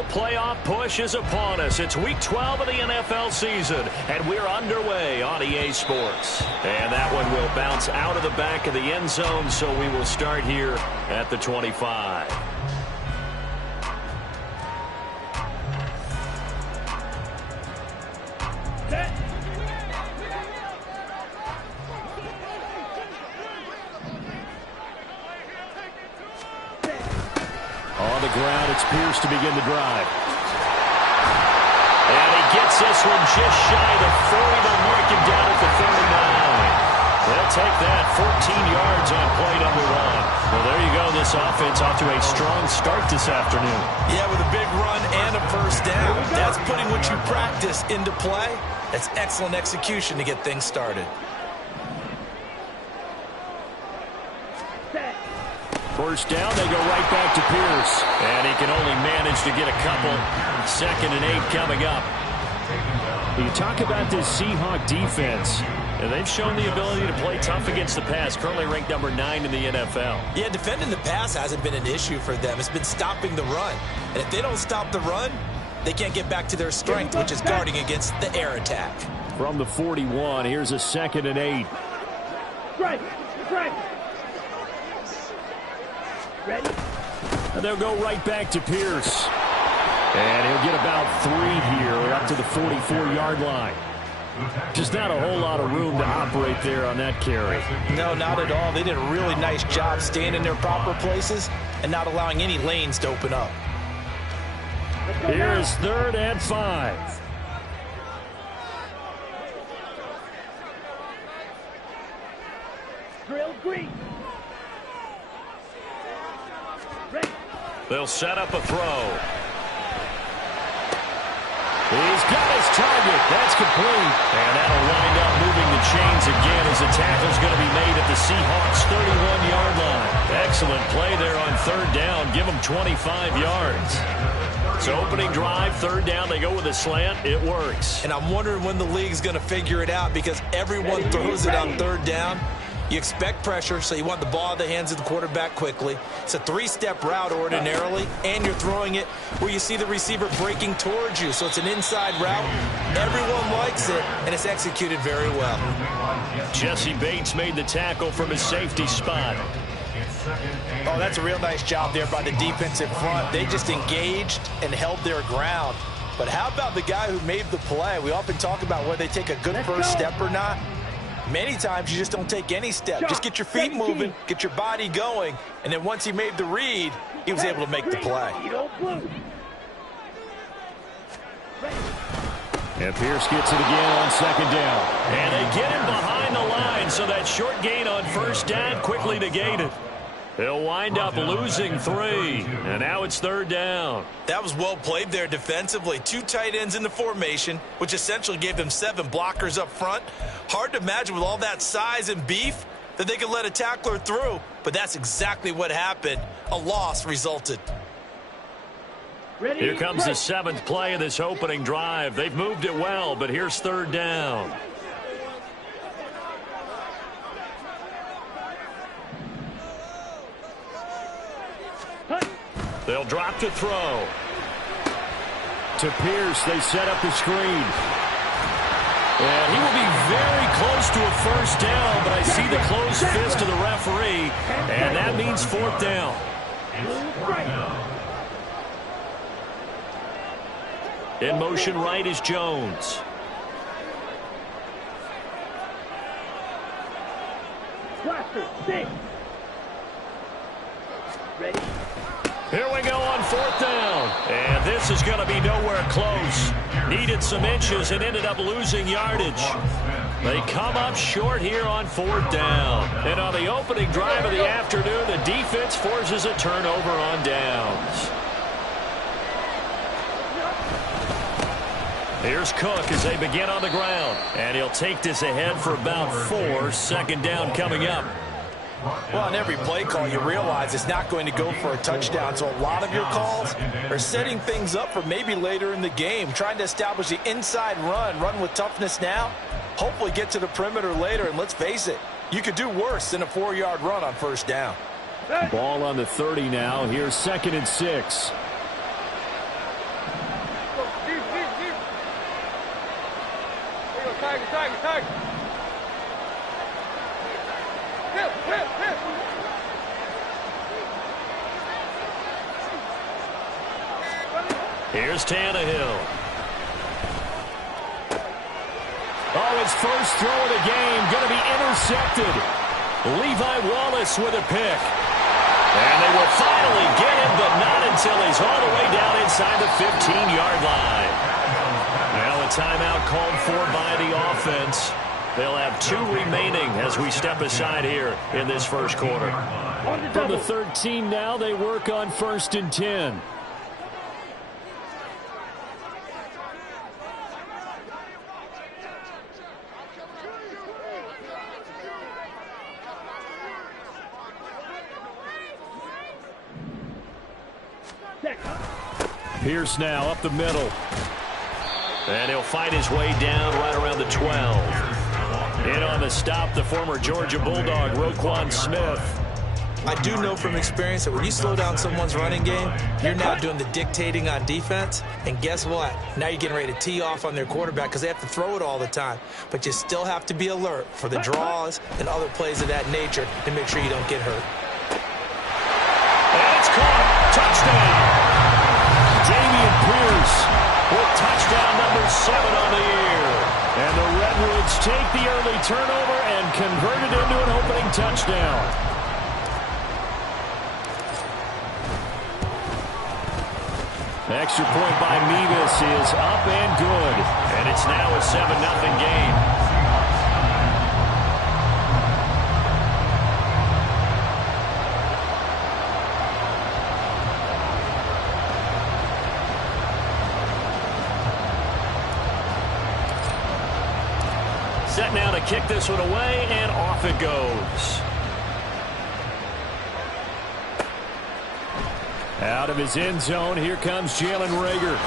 Well, playoff push is upon us. It's week 12 of the NFL season, and we're underway on EA Sports. And that one will bounce out of the back of the end zone, so we will start here at the 25. On the ground, it's Pierce to begin the drive. And he gets this one just shy of 40. They'll mark him down at the 39. They'll take that 14 yards on play number 1. Well, there you go. This offense off to a strong start this afternoon. Yeah, with a big run and a first down. That's putting what you practice into play. That's excellent execution to get things started. First down, they go right back to Pierce. And he can only manage to get a couple. 2nd and 8 coming up. You talk about this Seahawk defense. And they've shown the ability to play tough against the pass. Currently ranked number 9 in the NFL. Yeah, defending the pass hasn't been an issue for them. It's been stopping the run. And if they don't stop the run, they can't get back to their strength, which is guarding against the air attack. From the 41, here's a 2nd and 8. Right. Ready? And they'll go right back to Pierce. And he'll get about 3 here up to the 44-yard line. Just not a whole lot of room to operate there on that carry. No, not at all. They did a really nice job staying in their proper places and not allowing any lanes to open up. Here's 3rd and 5. Drill green. They'll set up a throw. He's got his target. That's complete. And that'll wind up moving the chains again as the tackle's going to be made at the Seahawks' 31-yard line. Excellent play there on 3rd down. Give them 25 yards. So opening drive, 3rd down. They go with a slant. It works. And I'm wondering when the league's going to figure it out because everyone throws it on 3rd down. You expect pressure, so you want the ball in the hands of the quarterback quickly. It's a 3-step route ordinarily, and you're throwing it where you see the receiver breaking towards you. So it's an inside route. Everyone likes it, and it's executed very well. Jesse Bates made the tackle from his safety spot. Oh, that's a real nice job there by the defensive front. They just engaged and held their ground. But how about the guy who made the play? We often talk about whether they take a good first step or not. Many times you just don't take any step. Just get your feet moving, get your body going, and then once he made the read, he was able to make the play. And Pierce gets it again on 2nd down. And they get him behind the line, so that short gain on 1st down quickly negated. He'll wind up losing 3, and now it's 3rd down. That was well played there defensively. 2 tight ends in the formation, which essentially gave them 7 blockers up front. Hard to imagine with all that size and beef that they could let a tackler through, but that's exactly what happened. A loss resulted. Here comes the 7th play of this opening drive. They've moved it well, but here's 3rd down. They'll drop to throw. To Pierce, they set up the screen. And he will be very close to a 1st down, but I see the closed fist of the referee, and that means 4th down. In motion right is Jones. Cluster, 6. Ready? Here we go on 4th down. And this is going to be nowhere close. Needed some inches and ended up losing yardage. They come up short here on 4th down. And on the opening drive of the afternoon, the defense forces a turnover on downs. Here's Cook as they begin on the ground. And he'll take this ahead for about 4. 2nd down coming up. Well, on every play call, you realize it's not going to go for a touchdown. So a lot of your calls are setting things up for maybe later in the game, trying to establish the inside run with toughness now, hopefully get to the perimeter later. And let's face it, you could do worse than a 4-yard run on 1st down. Ball on the 30 now. Here's 2nd and 6. Here's Tannehill. Oh, his first throw of the game going to be intercepted. Levi Wallace with a pick. And they will finally get him, but not until he's all the way down inside the 15-yard line. Now a timeout called for by the offense. They'll have 2 remaining as we step aside here in this first quarter. From the 13 now, they work on 1st and 10. Pierce now up the middle. And he'll fight his way down right around the 12. In on the stop, the former Georgia Bulldog, Roquan Smith. I do know from experience that when you slow down someone's running game, you're now doing the dictating on defense. And guess what? Now you're getting ready to tee off on their quarterback because they have to throw it all the time. But you still have to be alert for the draws and other plays of that nature to make sure you don't get hurt. And it's caught. Touchdown. Dameon Pierce with touchdown number 7 on the year. And the Redwoods take the early turnover and convert it into an opening touchdown. Extra point by Mevis is up and good. And it's now a 7-0 game. Set now to kick this one away, and off it goes. Out of his end zone, here comes Jalen Reagor.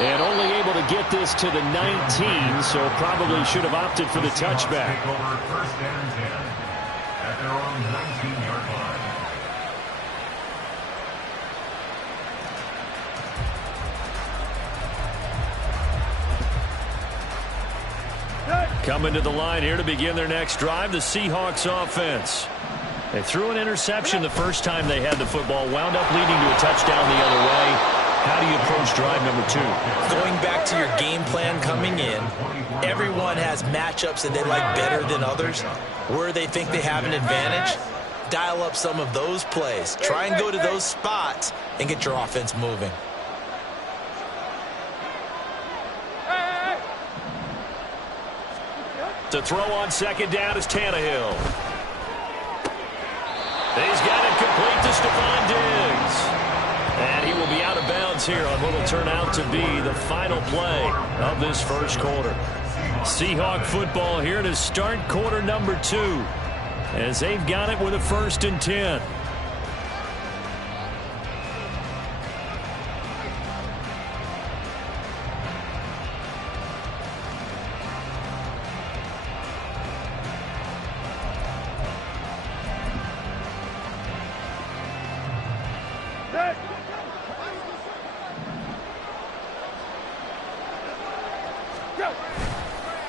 And only able to get this to the 19, so probably should have opted for the touchback. First and 10 at their own 19-yard line. Coming to the line here to begin their next drive, the Seahawks offense. They threw an interception the first time they had the football, wound up leading to a touchdown the other way. How do you approach drive number 2? Going back to your game plan coming in, everyone has matchups that they like better than others. Where they think they have an advantage, dial up some of those plays. Try and go to those spots and get your offense moving. To throw on second down is Tannehill. He's got it complete to Stephon Diggs. And he will be out of bounds here on what will turn out to be the final play of this first quarter. Seahawk football here to start quarter number 2 as they've got it with a 1st and 10.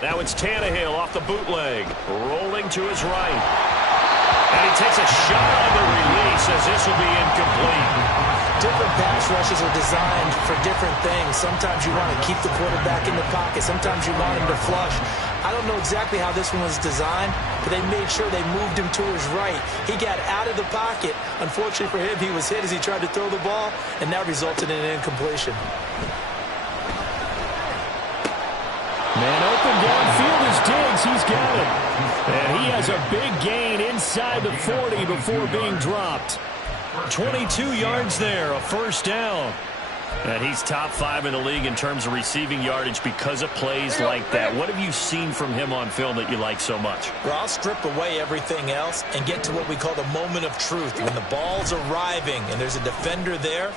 Now it's Tannehill off the bootleg, rolling to his right. And he takes a shot on the release as this will be incomplete. Different pass rushes are designed for different things. Sometimes you want to keep the quarterback in the pocket. Sometimes you want him to flush. I don't know exactly how this one was designed, but they made sure they moved him to his right. He got out of the pocket. Unfortunately for him, he was hit as he tried to throw the ball, and that resulted in an incompletion. Man open downfield is Diggs. He's got it. And he has a big gain inside the 40 before being dropped. 22 yards there, a first down. And he's top 5 in the league in terms of receiving yardage because of plays like that. What have you seen from him on film that you like so much? Well, I'll strip away everything else and get to what we call the moment of truth. When the ball's arriving and there's a defender there,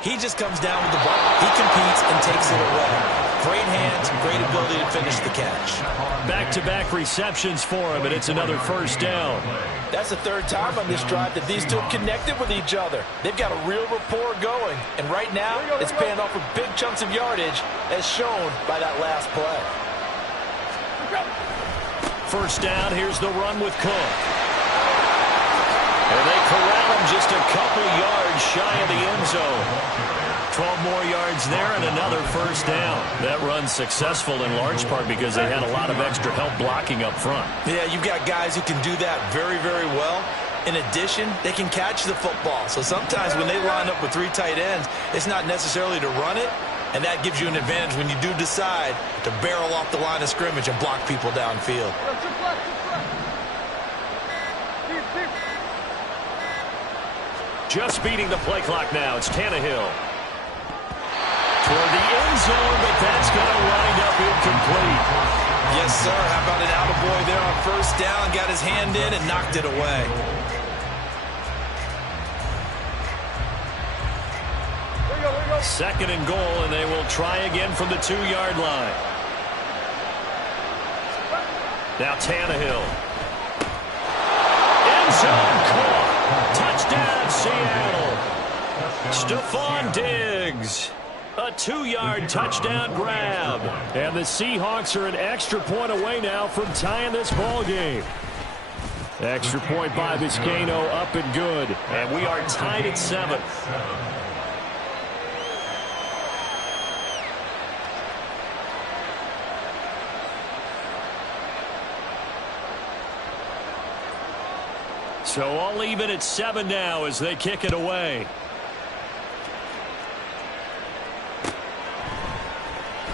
he just comes down with the ball. He competes and takes it away. Great hands, great ability to finish the catch. Back-to-back receptions for him, and it's another first down. That's the 3rd time on this drive that these two have connected with each other. They've got a real rapport going, and right now it's paying off with big chunks of yardage as shown by that last play. First down, here's the run with Cook. And they corral him just a couple yards shy of the end zone. 12 more yards there and another first down. That run's successful in large part because they had a lot of extra help blocking up front. Yeah, you've got guys who can do that very, very well. In addition, they can catch the football. So sometimes when they line up with 3 tight ends, it's not necessarily to run it, and that gives you an advantage when you do decide to barrel off the line of scrimmage and block people downfield. Just beating the play clock now. It's Tannehill. Toward the end zone, but that's going to wind up incomplete. Yes, sir. How about an attaboy there on first down? Got his hand in and knocked it away. Second and goal, and they will try again from the 2-yard line. Now Tannehill. End zone caught. Touchdown, Seattle. Stephon Diggs. A 2-yard touchdown grab. And the Seahawks are an extra point away now from tying this ball game. Extra point by Vizcaino, up and good. And we are tied at 7. So all even at 7 now as they kick it away.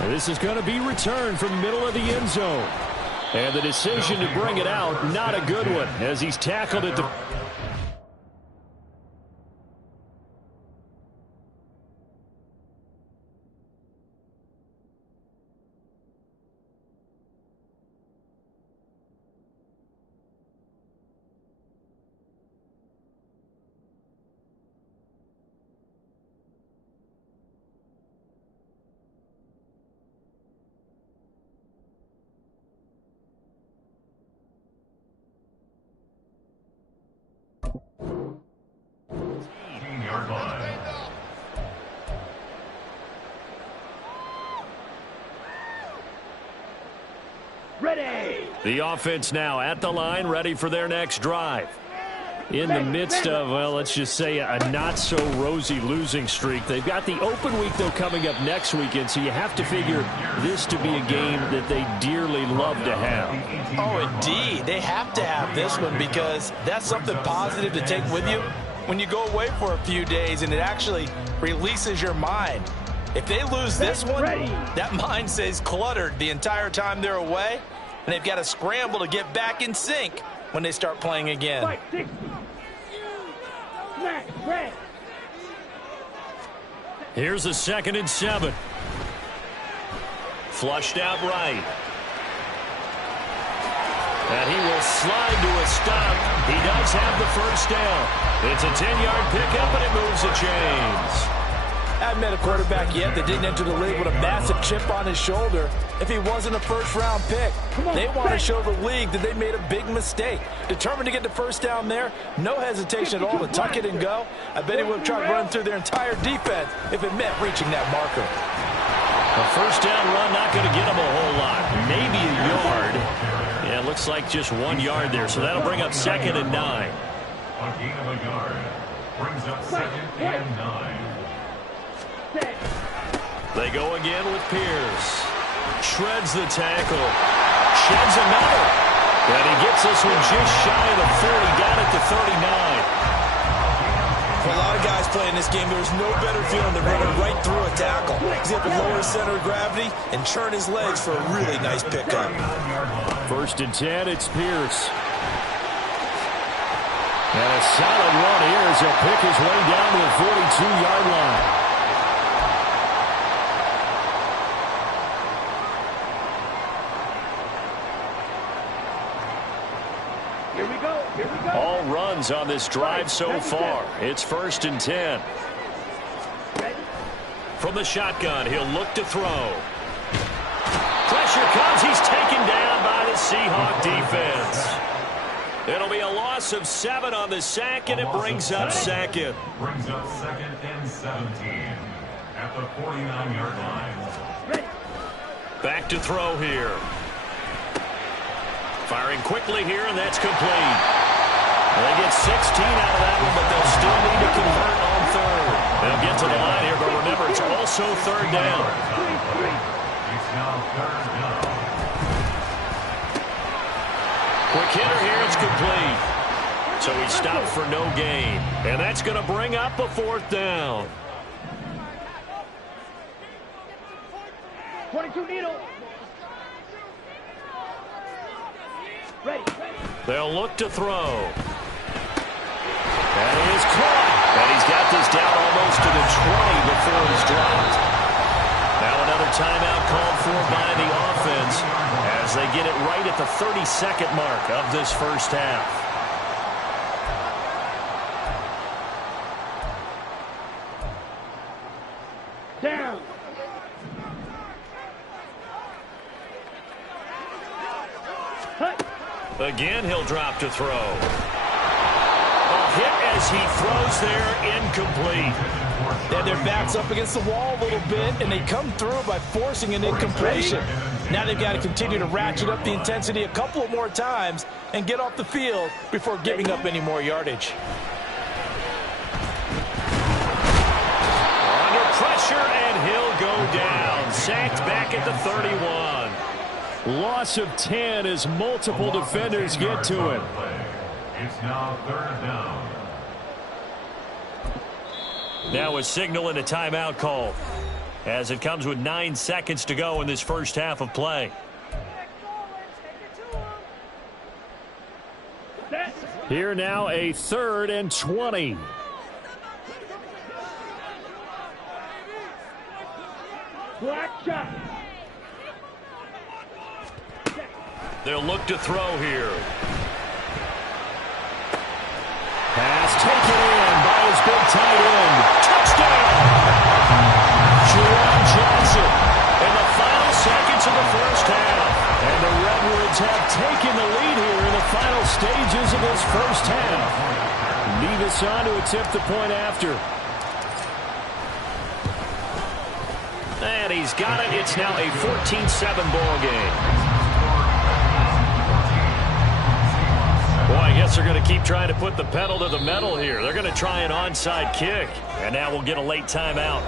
And this is going to be returned from the middle of the end zone. And the decision to bring it out, not a good one, as he's tackled at the... Ready. The offense now at the line, ready for their next drive. In the midst of, well, let's just say a not-so-rosy losing streak. They've got the open week, though, coming up next weekend, so you have to figure this to be a game that they dearly love to have. Oh, indeed. They have to have this one because that's something positive to take with you when you go away for a few days, and it actually releases your mind. If they lose this one, that mind stays cluttered the entire time they're away, and they've got to scramble to get back in sync when they start playing again. Here's a 2nd and 7. Flushed out right. And he will slide to a stop. He does have the first down. It's a 10-yard pickup, and it moves the chains. I haven't met a quarterback yet that didn't enter the league with a massive chip on his shoulder if he wasn't a first-round pick. They want to show the league that they made a big mistake. Determined to get the first down there, no hesitation at all to tuck it and go. I bet he would have tried to run through their entire defense if it meant reaching that marker. A first down run not going to get him a whole lot. Maybe a yard. Yeah, it looks like just 1 yard there, so that'll bring up 2nd and 9. A gain of a yard brings up 2nd and 9. They go again with Pierce. Shreds the tackle. Sheds another. And he gets this one just shy of the 40, down at the 39. For a lot of guys playing this game, there's no better feeling than running right through a tackle. He's able to lower his center of gravity and churn his legs for a really nice pickup. 1st and 10, it's Pierce. And a solid run here as he'll pick his way down to the 42-yard line. All runs on this drive so far. It's 1st and 10. From the shotgun, he'll look to throw. Pressure comes. He's taken down by the Seahawk defense. It'll be a loss of 7 on the sack, and it brings up 2nd. Brings up 2nd and 17 at the 49-yard line. Back to throw here. Firing quickly here, and that's complete. They get 16 out of that one, but they'll still need to convert on 3rd. They'll get to the line here, but remember, it's also third down. It's now third down. Quick hitter here, it's complete. So he stopped for no gain. And that's going to bring up a fourth down. 22 needle. Ready. They'll look to throw. That is caught. And he's got this down almost to the 20 before he's dropped. Now another timeout called for by the offense as they get it right at the 32nd mark of this first half. Down. Again, he'll drop to throw. A hit as he throws there, incomplete. Yeah, their back's up against the wall a little bit, and they come through by forcing an incompletion. Now they've got to continue to ratchet up the intensity a couple of more times and get off the field before giving up any more yardage. Under pressure, and he'll go down. Sacked back at the 31. Loss of 10 as multiple defenders get to him. It's now third down. Now a signal and a timeout call as it comes with 9 seconds to go in this first half of play. Here now a 3rd and 20. Black shot. They'll look to throw here. Pass taken in by his big tight end. Touchdown! Juwan Johnson in the final seconds of the first half. And the Redwoods have taken the lead here in the final stages of this first half. Nevis on to attempt the point after. And he's got it. It's now a 14-7 ball game. Boy, I guess they're going to keep trying to put the pedal to the metal here. They're going to try an onside kick. And now we'll get a late timeout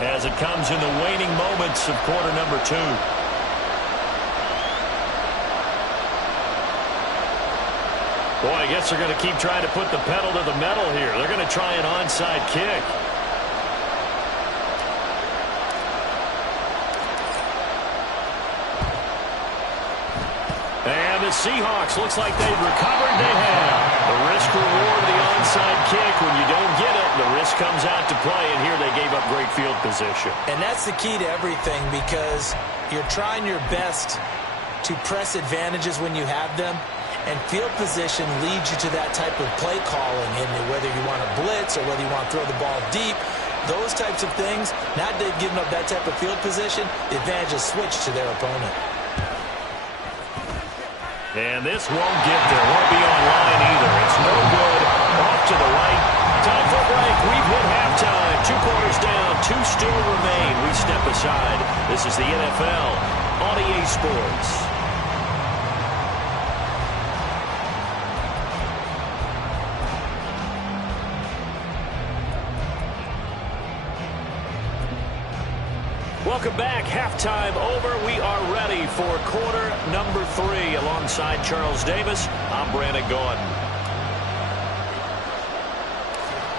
as it comes in the waning moments of quarter number 2. Boy, I guess they're going to keep trying to put the pedal to the metal here. They're going to try an onside kick. And the Seahawks, looks like they've recovered. They have. The risk reward of the onside kick. When you don't get it, the risk comes out to play. And here they gave up great field position. And that's the key to everything, because you're trying your best to press advantages when you have them. And field position leads you to that type of play calling. And whether you want to blitz or whether you want to throw the ball deep, those types of things, now they've given up that type of field position, the advantage is switched to their opponent. And this won't get there. Won't be on line either. It's no good. Off to the right. Time for a break. We've hit halftime. 2 quarters down. 2 still remain. We step aside. This is the NFL on EA Sports. Welcome back. Halftime over. We are ready for quarter number 3. Alongside Charles Davis, I'm Brandon Gaujjjjvhhh.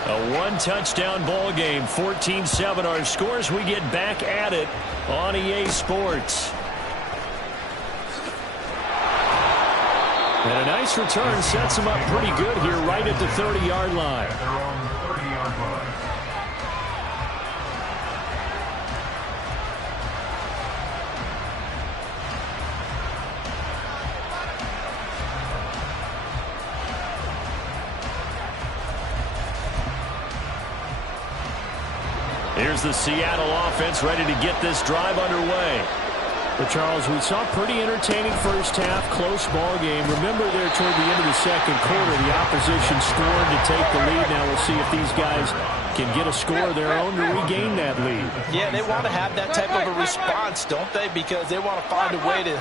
A 1-touchdown ball game. 14-7 our scores. We get back at it on EA Sports. And a nice return sets them up pretty good here right at the 30-yard line. Their own 30-yard line. Here's the Seattle offense ready to get this drive underway. But Charles, we saw pretty entertaining first half, close ball game. Remember there toward the end of the second quarter, the opposition scored to take the lead. Now we'll see if these guys can get a score of their own to regain that lead. Yeah, they want to have that type of a response, don't they? Because they want to find a way to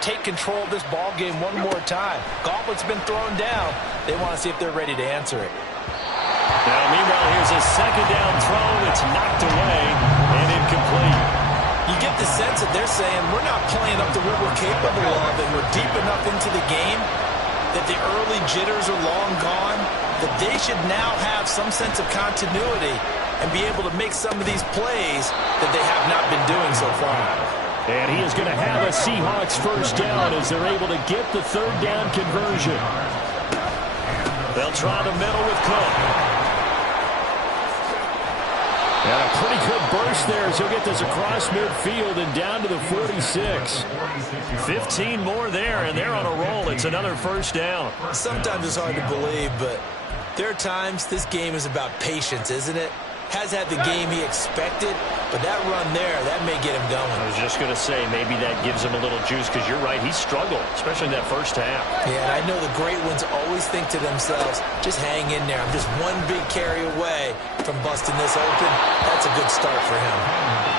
take control of this ball game one more time. Gauntlet's been thrown down. They want to see if they're ready to answer it. Now, meanwhile, here's a second down throw that's knocked away and incomplete. You get the sense that they're saying we're not playing up to what we're capable of, and we're deep enough into the game that the early jitters are long gone, that they should now have some sense of continuity and be able to make some of these plays that they have not been doing so far. And he is going to have a Seahawks first down as they're able to get the third down conversion. They'll try the middle with Cook. And a pretty good burst there as he'll get this across midfield and down to the 46. 15 more there, and they're on a roll. It's another first down. Sometimes it's hard to believe, but there are times this game is about patience, isn't it? Has had the game he expected, but that run there, that may get him going. I was just going to say, maybe that gives him a little juice, because you're right, he struggled, especially in that first half. Yeah, and I know the great ones always think to themselves, just hang in there. I'm just one big carry away from busting this open. That's a good start for him.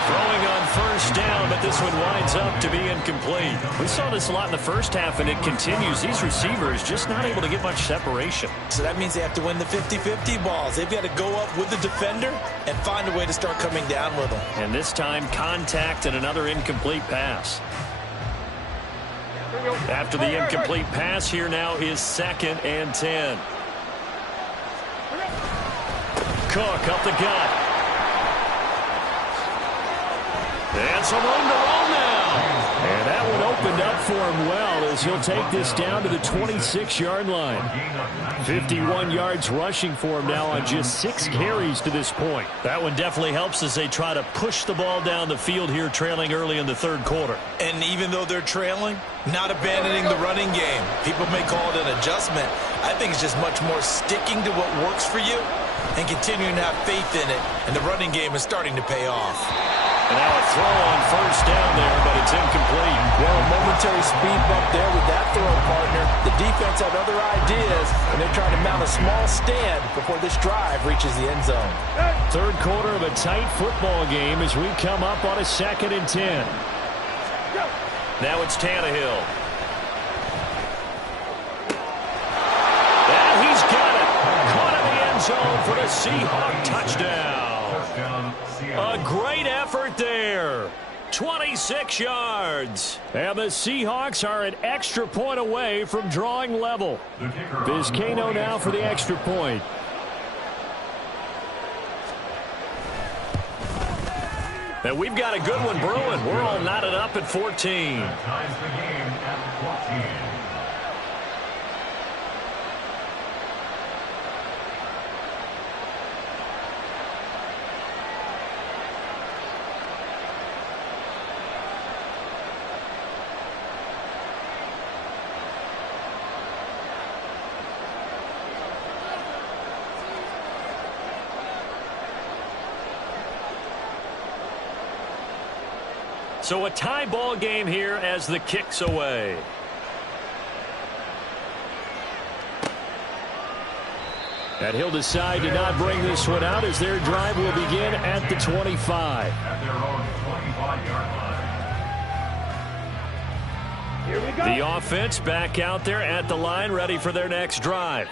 Throwing on first down, but this one winds up to be incomplete. We saw this a lot in the first half, and it continues. These receivers just not able to get much separation. So that means they have to win the 50-50 balls. They've got to go up with the defender and find a way to start coming down with them. And this time, contact and another incomplete pass. After the incomplete pass, here now is 2nd and 10. Cook up the gut. And some room to roll now. And that one opened up for him well as he'll take this down to the 26-yard line. 51 yards rushing for him now on just 6 carries to this point. That one definitely helps as they try to push the ball down the field here, trailing early in the third quarter. And even though they're trailing, not abandoning the running game. People may call it an adjustment. I think it's just much more sticking to what works for you and continuing to have faith in it. And the running game is starting to pay off. And now a throw on first down there, but it's incomplete. Well, a momentary speed bump there with that throw, partner. The defense had other ideas, and they're trying to mount a small stand before this drive reaches the end zone. Third quarter of a tight football game as we come up on a 2nd and 10. Now it's Tannehill. And he's got it. Caught in the end zone for the Seahawk touchdown. A great effort there. 26 yards. And the Seahawks are an extra point away from drawing level. Vizcaino now for the extra point. And we've got a good one brewing. We're all knotted up at 14. Ties the game at 14. So a tie ball game here as the kick's away. And he'll decide to not bring this one out as their drive will begin at the 25. At their own 25-yard line. Here we go. The offense back out there at the line, ready for their next drive.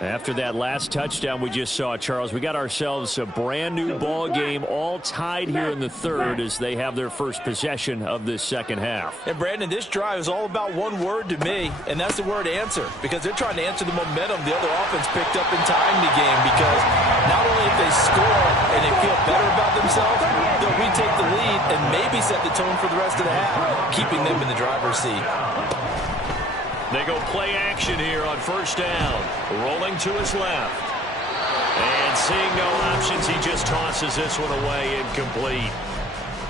After that last touchdown we just saw, Charles, we got ourselves a brand new ball game, all tied here in the third as they have their first possession of this second half. And Brandon, this drive is all about one word to me, and that's the word answer, because they're trying to answer the momentum the other offense picked up in tying the game, because not only if they score and they feel better about themselves, they'll retake the lead and maybe set the tone for the rest of the half, keeping them in the driver's seat. They go play action here on first down. Rolling to his left. And seeing no options, he just tosses this one away, incomplete.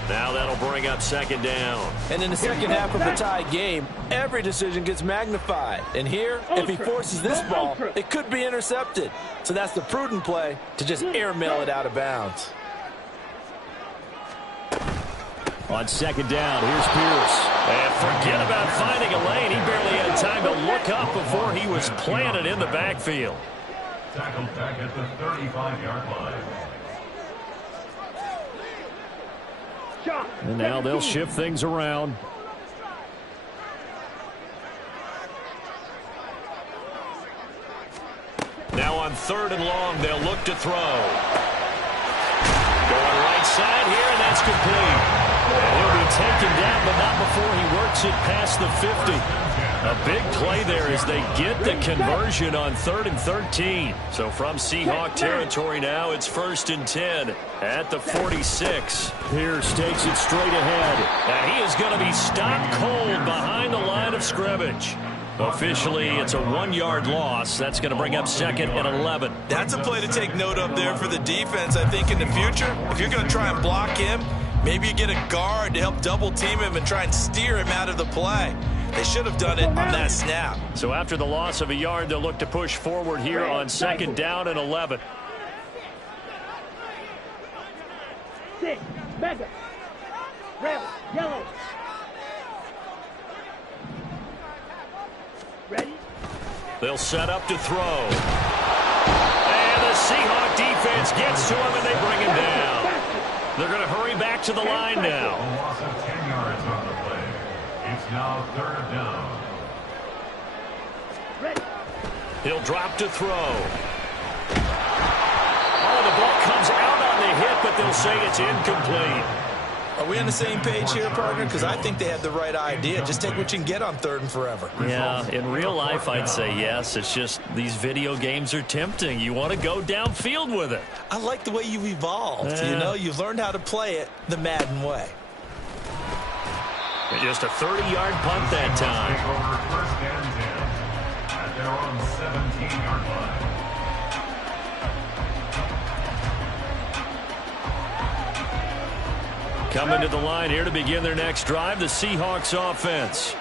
Now that'll bring up second down. And in the second half of a tie game, every decision gets magnified. And here, if he forces this ball, it could be intercepted. So that's the prudent play to just airmail it out of bounds. On second down, here's Pierce. And forget about finding a lane. He barely had time to look up before he was planted in the backfield. Tackled back at the 35-yard line. And now they'll shift things around. Now Now on 3rd and long, they'll look to throw. Going right side here, and that's complete. And he'll be taken down, but not before he works it past the 50. A big play there as they get the conversion on 3rd and 13. So from Seahawk territory now, it's 1st and 10 at the 46. Pierce takes it straight ahead. And he is going to be stopped cold behind the line of scrimmage. Officially, it's a 1-yard loss. That's going to bring up 2nd and 11. That's a play to take note of there for the defense, I think, in the future. If you're going to try and block him, maybe you get a guard to help double-team him and try and steer him out of the play. They should have done it on that snap. So after the loss of a yard, they'll look to push forward here on 2nd down and 11. 6, mega, red, yellow. Ready? They'll set up to throw. And the Seahawk defense gets to him, and they bring him down. They're going to hurry back to the line now. A loss of 10 yards on the play. It's now 3rd down. Ready? He'll drop to throw. Oh, the ball comes out on the hit, but they'll say it's incomplete. Are we on the same page here, partner? Because I think they had the right idea. Just take what you can get on 3rd and forever. Yeah, in real life, I'd say yes. It's just these video games are tempting. You want to go downfield with it. I like the way you've evolved. You know, you've learned how to play it the Madden way. Just a 30-yard punt that time. Take over 1st and 10 at their own 17-yard line. Coming to the line here to begin their next drive, the Seahawks offense.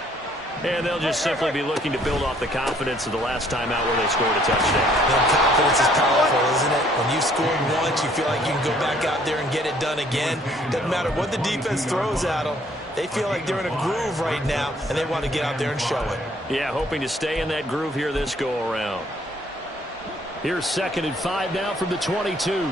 And they'll just simply be looking to build off the confidence of the last time out where they scored a touchdown. Well, confidence is powerful, isn't it? When you scored once, you feel like you can go back out there and get it done again. Doesn't matter what the defense throws at them. They feel like they're in a groove right now, and they want to get out there and show it. Yeah, hoping to stay in that groove here this go-around. Here's 2nd and 5 now from the 22.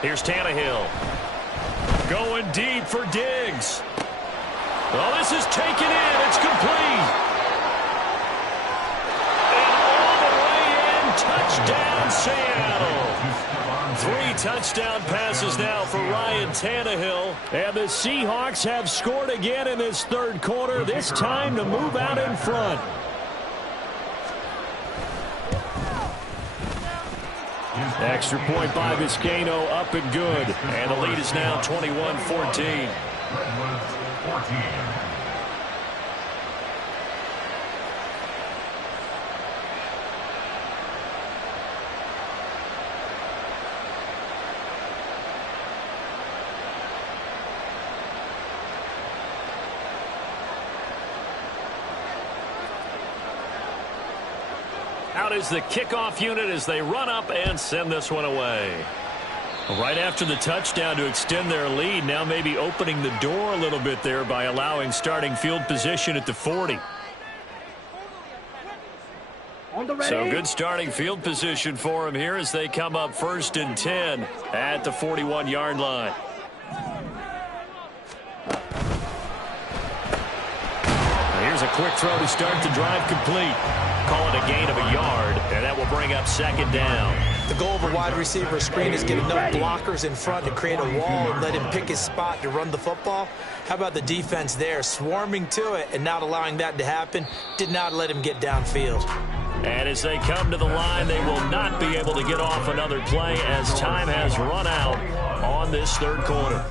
Here's Tannehill. Going deep for Diggs. Oh, this is taken in. It's complete. And all the way in. Touchdown, Seattle. 3 touchdown passes now for Ryan Tannehill. And the Seahawks have scored again in this 3rd quarter, this time to move out in front. Extra point by Vizcaino, up and good. And the lead is now 21-14. Redwoods 14. Out is the kickoff unit as they run up and send this one away. Right after the touchdown to extend their lead, now maybe opening the door a little bit there by allowing starting field position at the 40. So good starting field position for them here as they come up 1st and 10 at the 41-yard line. Here's a quick throw to start the drive complete. Call it a gain of a yard, and that will bring up 2nd down. The goal of a wide receiver screen is get enough blockers in front to create a wall and let him pick his spot to run the football. How about the defense there, swarming to it and not allowing that to happen? Did not let him get downfield. And as they come to the line, they will not be able to get off another play as time has run out on this 3rd quarter.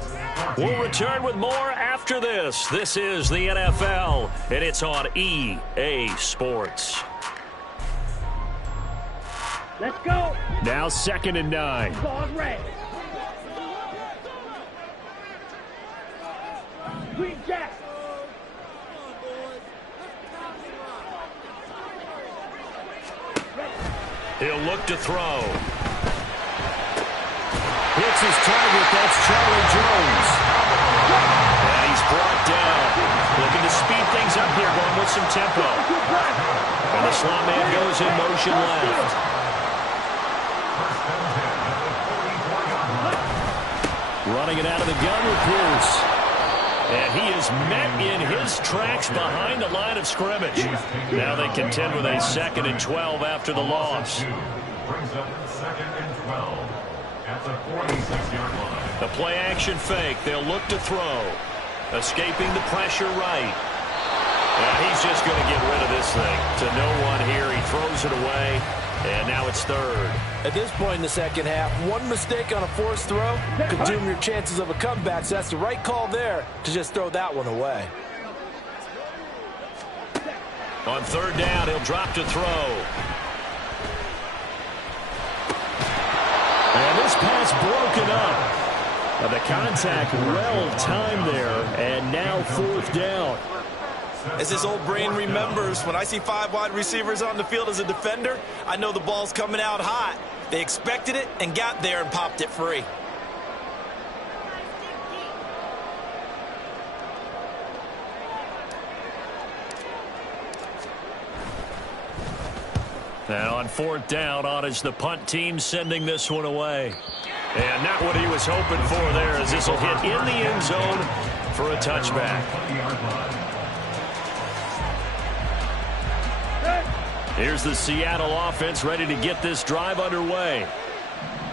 We'll return with more after this. This is the NFL, and it's on EA Sports. Let's go. Now 2nd and 9. Ball's red. Green Jack. He'll look to throw. Hits his target. That's Charlie Jones. And he's brought down. Looking to speed things up here, going with some tempo. And the slot man goes in motion left. Running it out of the gun with Pierce. And he is met in his tracks behind the line of scrimmage. Now they contend with a 2nd and 12 after the loss. Brings up 2nd and 12 at the 46-yard line. The play action fake. They'll look to throw. Escaping the pressure right. And he's just going to get rid of this thing. To no one here. He throws it away. And now it's 3rd. At this point in the second half, one mistake on a forced throw could doom your chances of a comeback. So that's the right call there to just throw that one away. On 3rd down, he'll drop to throw. And this pass broken up. Now the contact well timed there. And now 4th down. As his old brain remembers, when I see 5 wide receivers on the field as a defender, I know the ball's coming out hot. They expected it and got there and popped it free. And on 4th down, on is the punt team sending this one away. And not what he was hoping for there, as this will hit in the end zone for a touchback. Here's the Seattle offense ready to get this drive underway.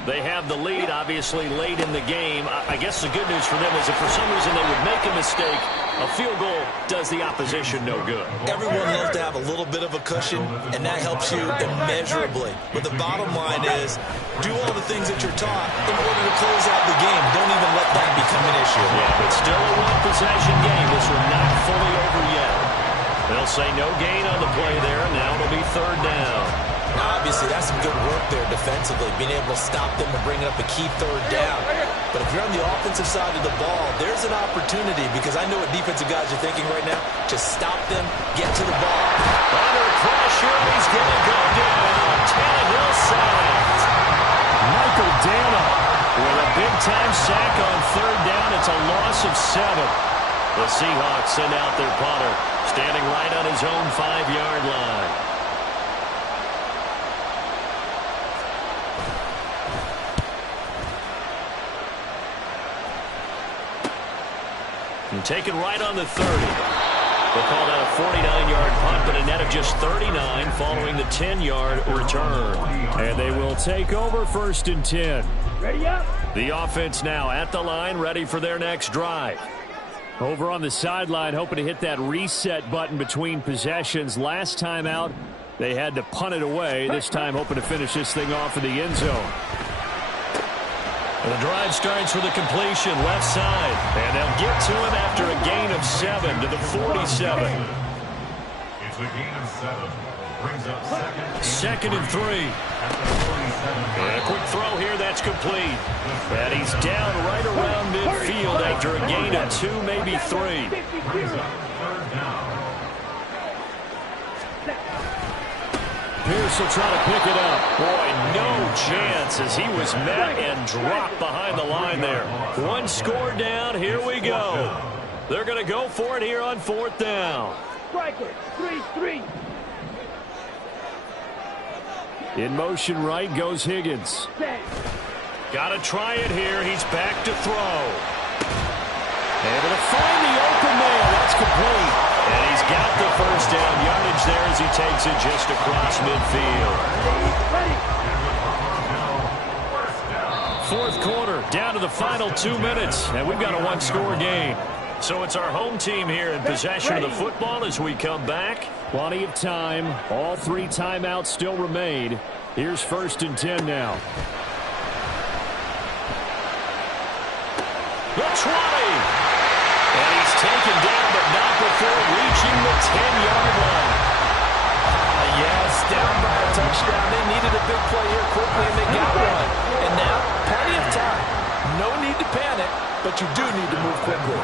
They have the lead, obviously, late in the game. I guess the good news for them is if for some reason they would make a mistake, a field goal does the opposition no good. Everyone loves to have a little bit of a cushion, and that helps you immeasurably. But the bottom line is, do all the things that you're taught in order to close out the game. Don't even let that become an issue. Yeah, but still a one-possession game. This one not fully over yet. They'll say no gain on the play there. Now it'll be 3rd down. Now, obviously, that's some good work there defensively, being able to stop them and bringing up a key 3rd down. But if you're on the offensive side of the ball, there's an opportunity, because I know what defensive guys are thinking right now. Just stop them, get to the ball. Under pressure, he's going to go down. Tannehill sacked. Michael Dana with a big-time sack on 3rd down. It's a loss of 7. The Seahawks send out their punter, standing right on his own 5-yard line. And taken right on the 30. They'll call that a 49-yard punt, but a net of just 39 following the 10-yard return. And they will take over 1st and 10. Ready up. The offense now at the line, ready for their next drive. Over on the sideline, hoping to hit that reset button between possessions. Last time out, they had to punt it away. This time, hoping to finish this thing off in the end zone. And the drive starts with a completion left side. And they'll get to him after a gain of 7 to the 47. It's a gain of 7. Brings up 2nd and 3. And a quick throw here, that's complete. And he's down right around midfield after a gain of 2, maybe 3. Brings up 3rd down. Pierce will try to pick it up. Boy, no chance as he was met and dropped behind the line there. 1 score down, here we go. They're going to go for it here on 4th down. Striker, 3-3. In motion right goes Higgins. Got to try it here. He's back to throw. Able to find the open man. That's complete. And he's got the 1st down yardage there as he takes it just across midfield. 4th quarter, down to the final 2 minutes. And we've got a 1-score game. So it's our home team here in possession of the football as we come back. Plenty of time. All 3 timeouts still remain. Here's 1st and 10 now. The 20. And he's taken down, but not before reaching the 10-yard line. Yes, down by a touchdown. They needed a big play here quickly, and they got one. And now, plenty of time. No need to panic, but you do need to move quickly.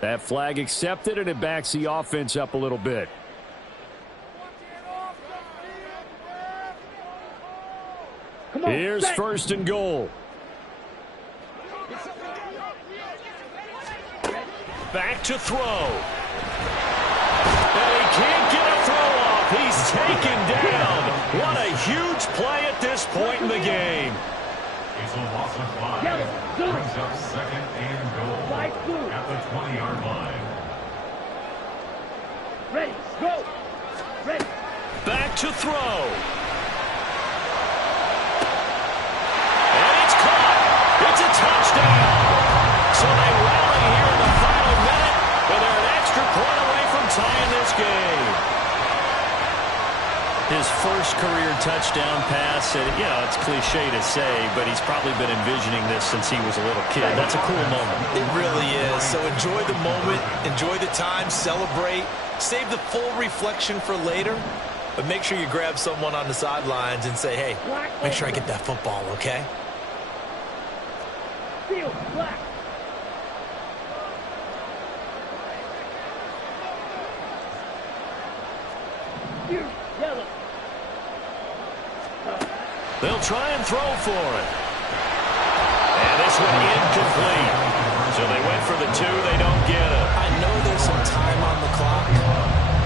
That flag accepted, and it backs the offense up a little bit. Here's 1st and goal. Back to throw. And he can't get a throw off. He's taken down. What a huge play at this point in the game. It's a loss of 5. Brings up second and goal at the 20-yard line. Ready, go. Ready. Back to throw. And it's caught. It's a touchdown. So they rally here in the final minute, and they're an extra point away from tying this game. His first career touchdown pass, and, you know, it's cliche to say, but he's probably been envisioning this since he was a little kid. That's a cool moment. It really is. So enjoy the moment, enjoy the time, celebrate, save the full reflection for later, but make sure you grab someone on the sidelines and say, hey, make sure I get that football, okay? Field, black. Yellow. They'll try and throw for it. And this one incomplete. So they went for the 2. They don't get it. I know there's some time on the clock,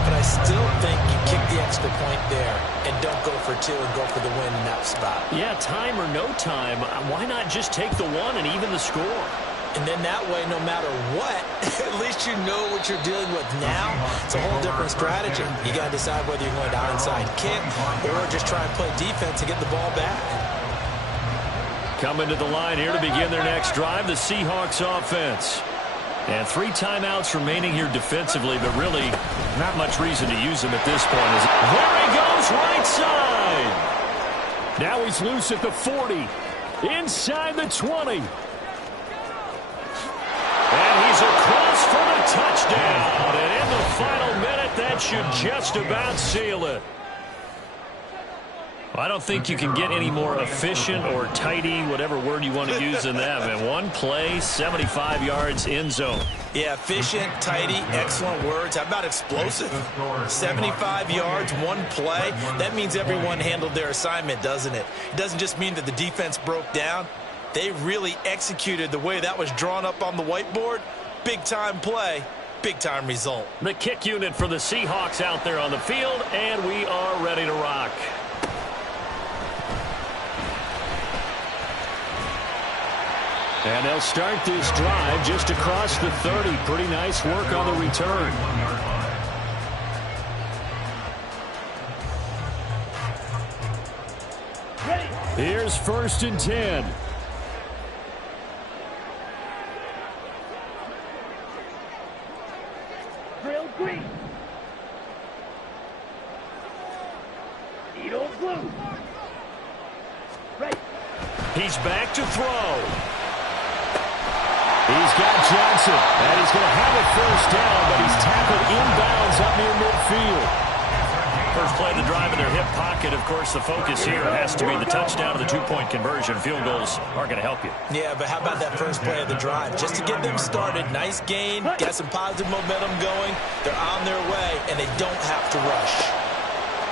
but I still think you kick the extra point there and don't go for 2 and go for the win in that spot. Yeah, time or no time, why not just take the 1 and even the score? And then that way, no matter what, at least you know what you're dealing with now. It's a whole different strategy. You got to decide whether you're going to onside kick or just try and play defense and get the ball back. Coming to the line here to begin their next drive, the Seahawks offense. And 3 timeouts remaining here defensively, but really not much reason to use them at this point. There he goes, right side. Now he's loose at the 40, inside the 20. And he's across for the touchdown. And in the final minute, that should just about seal it. I don't think you can get any more efficient or tidy, whatever word you want to use in that. And one play, 75 yards, end zone. Yeah, efficient, tidy, excellent words. How about explosive? 75 yards, one play. That means everyone handled their assignment, doesn't it? It doesn't just mean that the defense broke down. They really executed the way that was drawn up on the whiteboard. Big-time play, big-time result. The kick unit for the Seahawks out there on the field, and we are ready to rock. And they'll start this drive just across the 30. Pretty nice work on the return. Ready. Here's 1st and 10. Drill green. Edo blue. Ready. He's back to throw. He's got Johnson, and he's going to have a 1st down, but he's tackled inbounds up near midfield. First play of the drive in their hip pocket. Of course, the focus here has to be the touchdown of the 2-point conversion. Field goals aren't going to help you. Yeah, but how about that first play of the drive? Just to get them started, nice gain, got some positive momentum going. They're on their way, and they don't have to rush.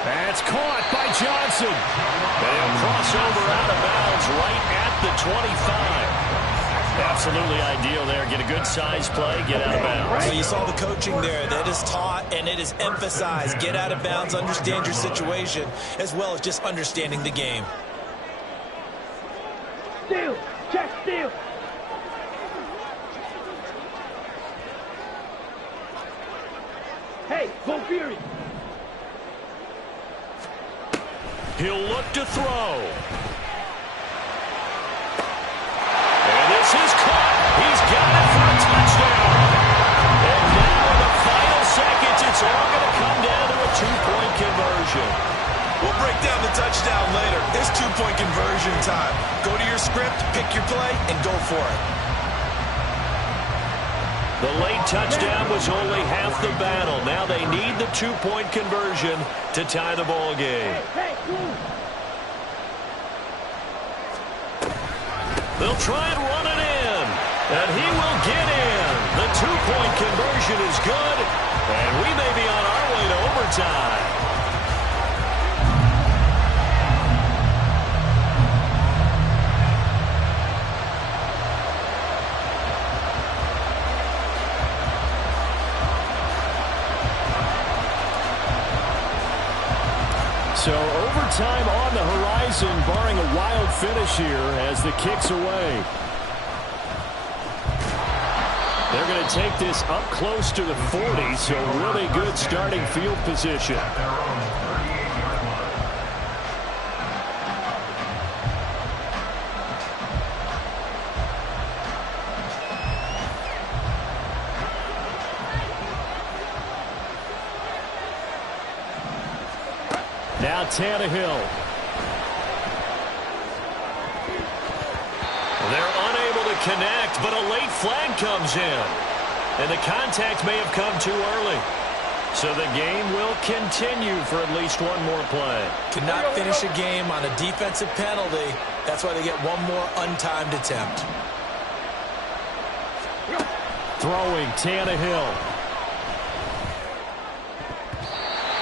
That's caught by Johnson. They'll cross over out of bounds right at the 25. Absolutely ideal there. Get a good size play, get out of bounds. So you saw the coaching there. That is taught and it is emphasized. Get out of bounds, understand your situation, as well as just understanding the game. Steal. Check steal. Hey, go Fury. He'll look to throw. And this is caught. He's got it for a touchdown. And now in the final seconds, it's all going to come down to a 2-point conversion. We'll break down the touchdown later. It's 2-point conversion time. Go to your script, pick your play, and go for it. The late touchdown was only half the battle. Now they need the 2-point conversion to tie the ball game. Hey, blue. They'll try and run it in. And he will get in. The 2-point conversion is good. And we may be on our way to overtime. So overtime on the horizon, barring a wild finish here as the kick's away. They're going to take this up close to the 40, so really good starting field position. Now Tannehill. They're unable to connect, but a late flag comes in. And the contact may have come too early. So the game will continue for at least one more play. Cannot finish a game on a defensive penalty. That's why they get one more untimed attempt. Throwing Tannehill.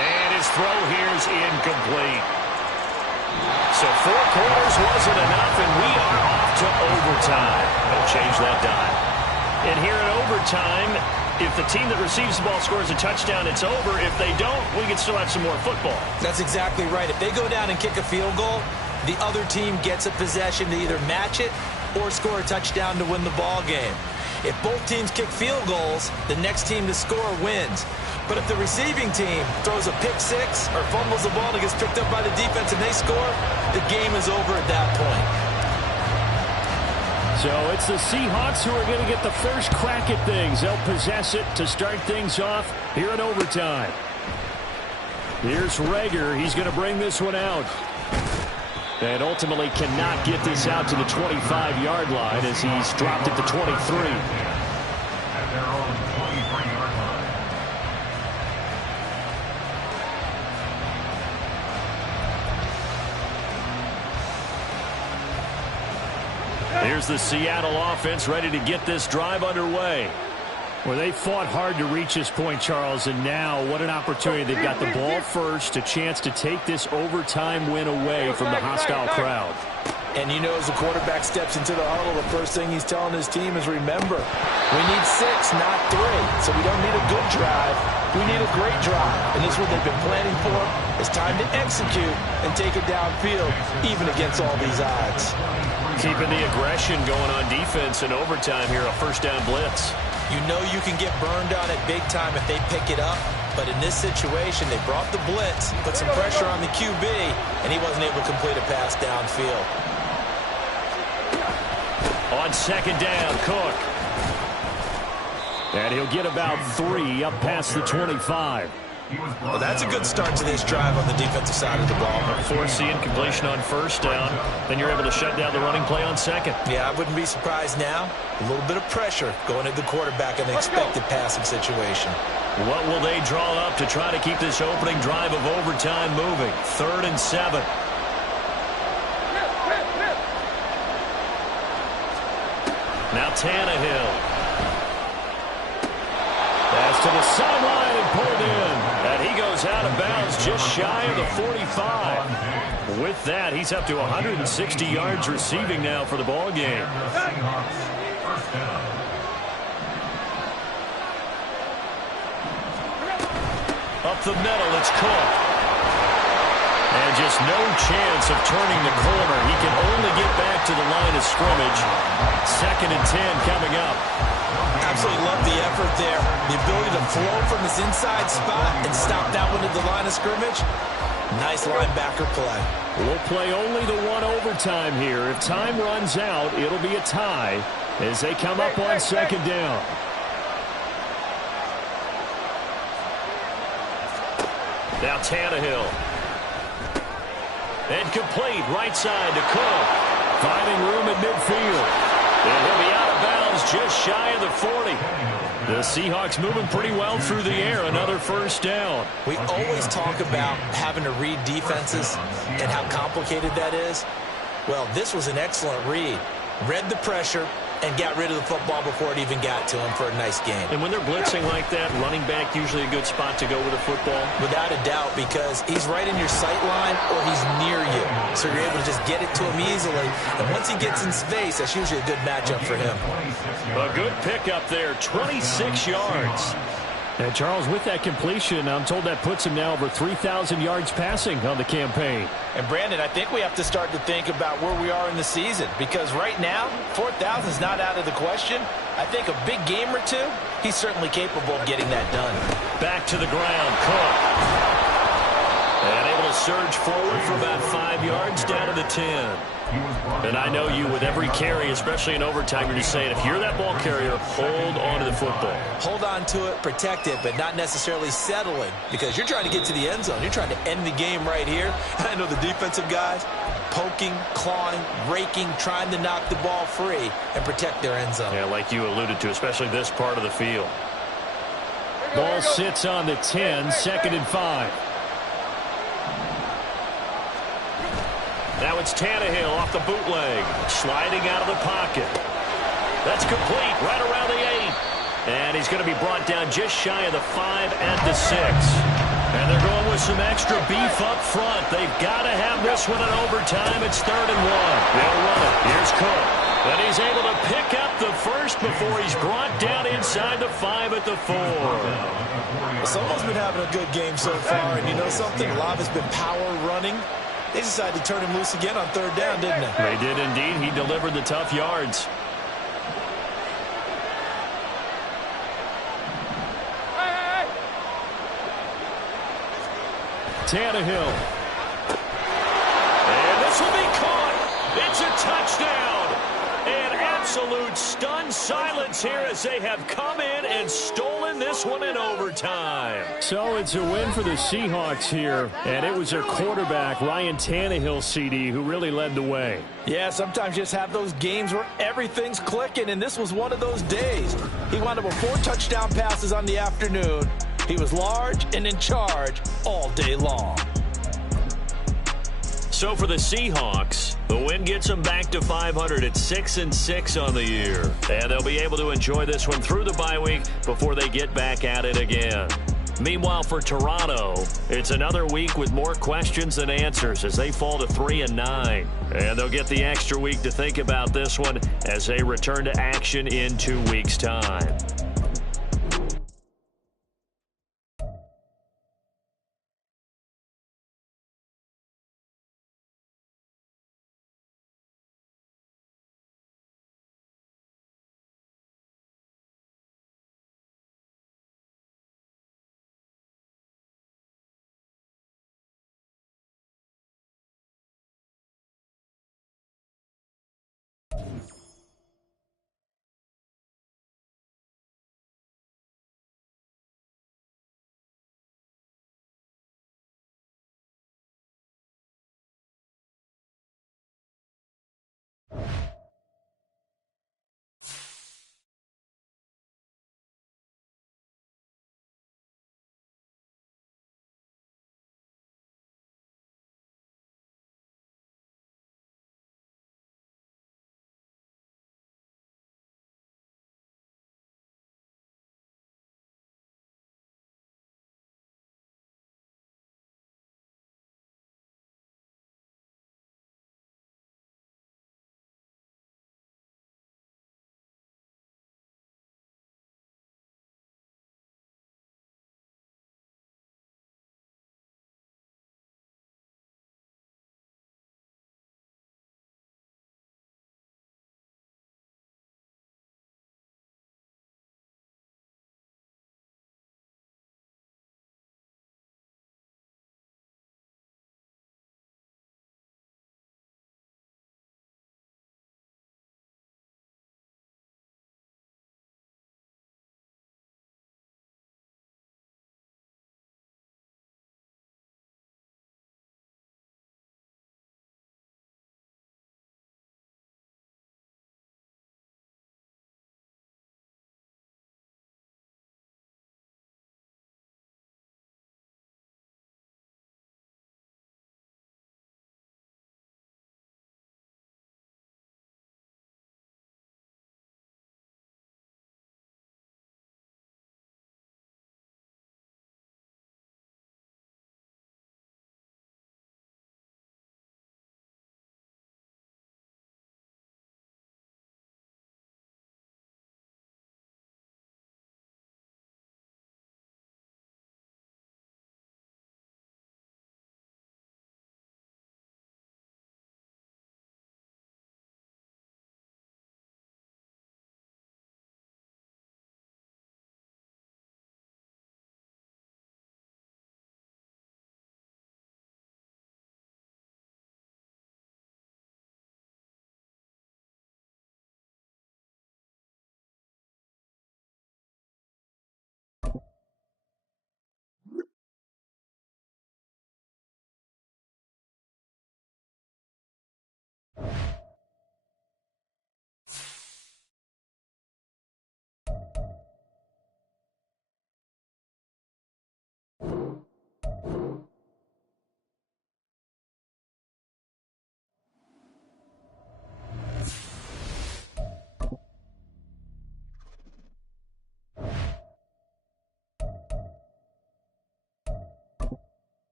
And his throw here's incomplete. So 4 quarters wasn't enough, and we are off to overtime. Don't change that dime. And here in overtime, if the team that receives the ball scores a touchdown, it's over. If they don't, we can still have some more football. That's exactly right. If they go down and kick a field goal, the other team gets a possession to either match it or score a touchdown to win the ball game. If both teams kick field goals, the next team to score wins. But if the receiving team throws a pick six or fumbles the ball and gets picked up by the defense and they score, the game is over at that point. So it's the Seahawks who are going to get the first crack at things. They'll possess it to start things off here in overtime. Here's Rager. He's going to bring this one out. And ultimately cannot get this out to the 25-yard line as he's dropped at the 23. At their own 23-yard line. Here's the Seattle offense ready to get this drive underway. Well, they fought hard to reach this point, Charles, and now what an opportunity. They've got the ball first, a chance to take this overtime win away from the hostile crowd. And you know, as the quarterback steps into the huddle, the first thing he's telling his team is, remember, we need 6, not 3. So we don't need a good drive. We need a great drive. And this is what they've been planning for. It's time to execute and take it downfield, even against all these odds. Keeping the aggression going on defense in overtime here, a first down blitz. You know you can get burned on it big time if they pick it up. But in this situation, they brought the blitz, put some pressure on the QB, and he wasn't able to complete a pass downfield. On second down, Cook. And he'll get about 3 up past the 25. Well, that's a good start to this drive on the defensive side of the ball. Force the incompletion on first down. Then you're able to shut down the running play on second. Yeah, I wouldn't be surprised now. A little bit of pressure going into the quarterback in an expected passing situation. What will they draw up to try to keep this opening drive of overtime moving? 3rd and 7. Now Tannehill. Pass to the sideline and pulled in. And he goes out of bounds just shy of the 45. With that, he's up to 160 yards receiving now for the ball game. Up the middle, it's Cook. And just no chance of turning the corner. He can only get back to the line of scrimmage. 2nd and 10 coming up. Absolutely love the effort there. The ability to flow from his inside spot and stop that one at the line of scrimmage. Nice linebacker play. We'll play only the one overtime here. If time runs out, it'll be a tie as they come up on second down. Now Tannehill. And complete right side to Cook. Finding room at midfield. And he'll be out of bounds just shy of the 40. The Seahawks moving pretty well through the air. Another first down. We always talk about having to read defenses and how complicated that is. Well, this was an excellent read. Read the pressure and got rid of the football before it even got to him for a nice game. And when they're blitzing like that, running back usually a good spot to go with a football? Without a doubt, because he's right in your sight line or he's near you. So you're able to just get it to him easily. And once he gets in space, that's usually a good matchup for him. A good pickup there, 26 yards. And Charles, with that completion, I'm told that puts him now over 3,000 yards passing on the campaign. And Brandon, I think we have to start to think about where we are in the season, because right now 4,000 is not out of the question. I think a big game or two, he's certainly capable of getting that done. Back to the ground, Cook. And able to surge forward for about 5 yards down to the 10. And I know you, with every carry, especially in overtime, you're just saying, if you're that ball carrier, hold on to the football. Hold on to it, protect it, but not necessarily settling, because you're trying to get to the end zone. You're trying to end the game right here. I know the defensive guys poking, clawing, raking, trying to knock the ball free and protect their end zone. Yeah, like you alluded to, especially this part of the field. Ball sits on the 10, 2nd and 5. Now it's Tannehill off the bootleg, sliding out of the pocket. That's complete, right around the 8. And he's going to be brought down just shy of the 5 at the 6. And they're going with some extra beef up front. They've got to have this one in overtime. It's 3rd and 1. They'll run it. Here's Cook. And he's able to pick up the first before he's brought down inside the 5 at the 4. Well, someone's been having a good game so far, and you know something? A lot of it's been power running. They decided to turn him loose again on 3rd down, didn't they? They did indeed. He delivered the tough yards. Tannehill. And this will be caught. It's a touchdown. An absolute stunned silence here as they have come in and stolen this one in overtime. So it's a win for the Seahawks here, and it was their quarterback, Ryan Tannehill, CD, who really led the way. Yeah, sometimes you just have those games where everything's clicking, and this was one of those days. He wound up with 4 touchdown passes on the afternoon. He was large and in charge all day long. So for the Seahawks, the win gets them back to 500 at 6-6 on the year. And they'll be able to enjoy this one through the bye week before they get back at it again. Meanwhile, for Toronto, it's another week with more questions than answers as they fall to 3-9. And they'll get the extra week to think about this one as they return to action in 2 weeks' time.